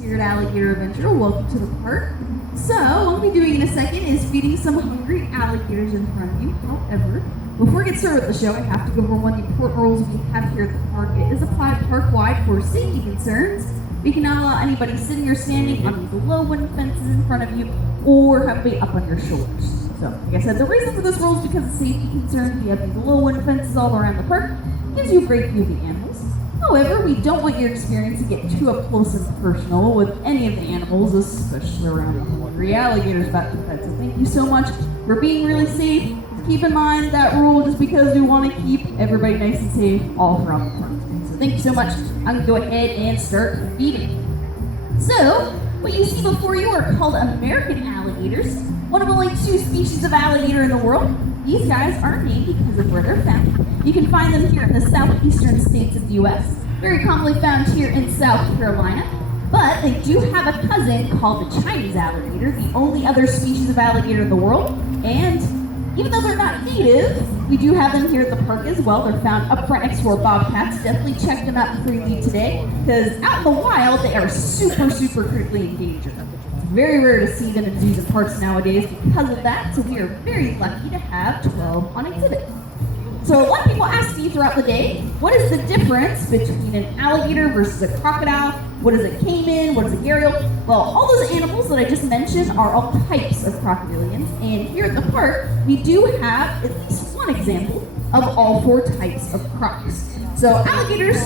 Here at Alligator Adventure, welcome to the park. So, what we'll be doing in a second is feeding some hungry alligators in front of you. However, before we get started with the show, I have to go over one of the important rules we have here at the park. It is applied park-wide for safety concerns. We cannot allow anybody sitting or standing on these low wooden fences in front of you or have weight up on your shoulders. So, like I said, the reason for this rule is because of safety concerns. We have these low wooden fences all around the park. It gives you a great view of the animals. However, we don't want your experience to get too up close and personal with any of the animals, especially around the hungry alligators back to pet. So thank you so much for being really safe. Keep in mind that rule just because we want to keep everybody nice and safe all throughout the park today. So thank you so much. I'm going to go ahead and start feeding. So, what you see before you are called American alligators, one of only 2 species of alligator in the world. These guys are named because of where they're found. You can find them here in the southeastern states of the U.S., very commonly found here in South Carolina, but they do have a cousin called the Chinese alligator, the only other species of alligator in the world, and even though they're not native, we do have them here at the park as well. They're found up front next to our bobcats. Definitely check them out before you leave today, because out in the wild, they are super critically endangered. It's very rare to see them in zoos and parks nowadays because of that, so we are very lucky to have 12 on exhibit. So a lot of people ask me throughout the day, what is the difference between an alligator versus a crocodile? What is a caiman? What is a gharial? Well, all those animals that I just mentioned are all types of crocodilians, and here at the park, we do have at least one example of all 4 types of crocs. So alligators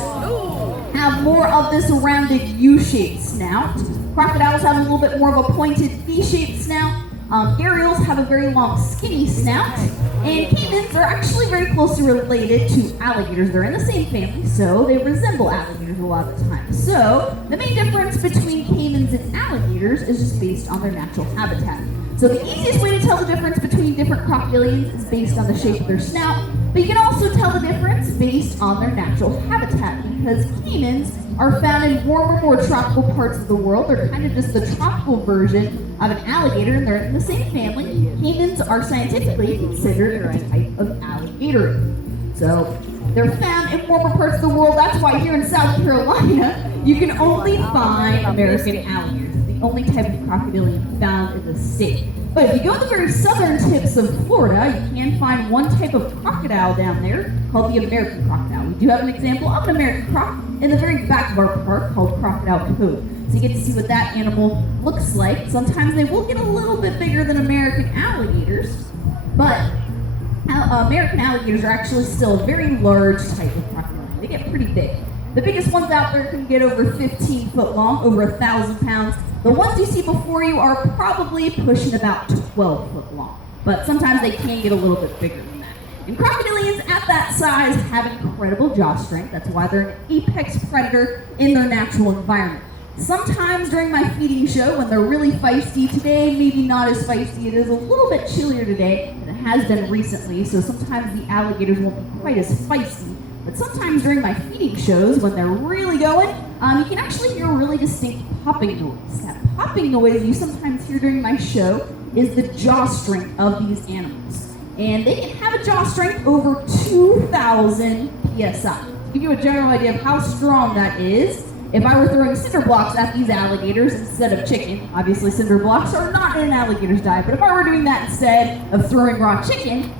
have more of this rounded U-shaped snout. Crocodiles have a little bit more of a pointed V-shaped snout. Gharials have a very long, skinny snout, and caimans are actually very closely related to alligators. They're in the same family, so they resemble alligators a lot of the time. So the main difference between caimans and alligators is just based on their natural habitat. So the easiest way to tell the difference between different crocodilians is based on the shape of their snout, but you can also tell the difference based on their natural habitat, because caimans are found in warmer, more tropical parts of the world. They're kind of just the tropical version of an alligator, and they're in the same family. Caimans are scientifically considered a type of alligator. So they're found in warmer parts of the world. That's why here in South Carolina, you can only find American alligators. It's the only type of crocodilian found in the state. But if you go to the very southern tips of Florida, you can find one type of crocodile down there called the American crocodile. We do have an example of an American croc in the very back of our park called Crocodile Cove. So you get to see what that animal looks like. Sometimes they will get a little bit bigger than American alligators, but American alligators are actually still a very large type of crocodile. They get pretty big. The biggest ones out there can get over 15 foot long, over 1,000 pounds. The ones you see before you are probably pushing about 12 foot long, but sometimes they can get a little bit bigger than that. And crocodilians at that size have incredible jaw strength. That's why they're an apex predator in their natural environment. Sometimes during my feeding show, when they're really feisty, today maybe not as feisty, it is a little bit chillier today than it has been recently, so sometimes the alligators won't be quite as feisty. But sometimes during my feeding shows, when they're really going, you can actually hear a really distinct popping noise. That popping noise you sometimes hear during my show is the jaw strength of these animals. And they can have a jaw strength over 2,000 psi. To give you a general idea of how strong that is, if I were throwing cinder blocks at these alligators instead of chicken, obviously cinder blocks are not in an alligator's diet, but if I were doing that instead of throwing raw chicken,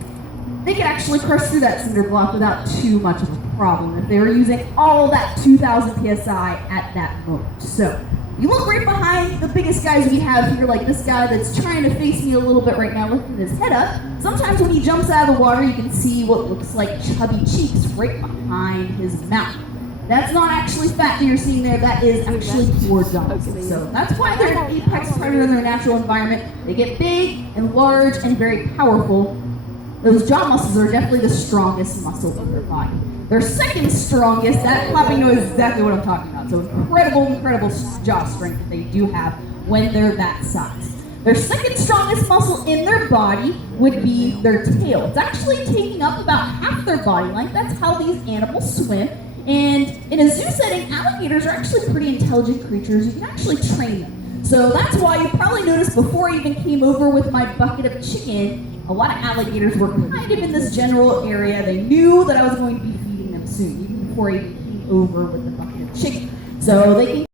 they could actually crush through that cinder block without too much of a problem if they were using all that 2,000 psi at that moment. So, you look right behind the biggest guys we have here, like this guy that's trying to face me a little bit right now, lifting his head up. Sometimes when he jumps out of the water, you can see what looks like chubby cheeks right behind his mouth. That's not actually fat that you're seeing there, that is actually pure jaws. So that's why they're an apex predator in their natural environment. They get big and large and very powerful. Those jaw muscles are definitely the strongest muscles of their body. Their second strongest, that popping noise is exactly what I'm talking about. So incredible jaw strength that they do have when they're that size. Their second strongest muscle in their body would be their tail. It's actually taking up about half their body length. That's how these animals swim. And in a zoo setting, alligators are actually pretty intelligent creatures. You can actually train them. So that's why you probably noticed before I even came over with my bucket of chicken, a lot of alligators were kind of in this general area. They knew that I was going to be feeding them soon, even before I even came over with the bucket of chicken. So they can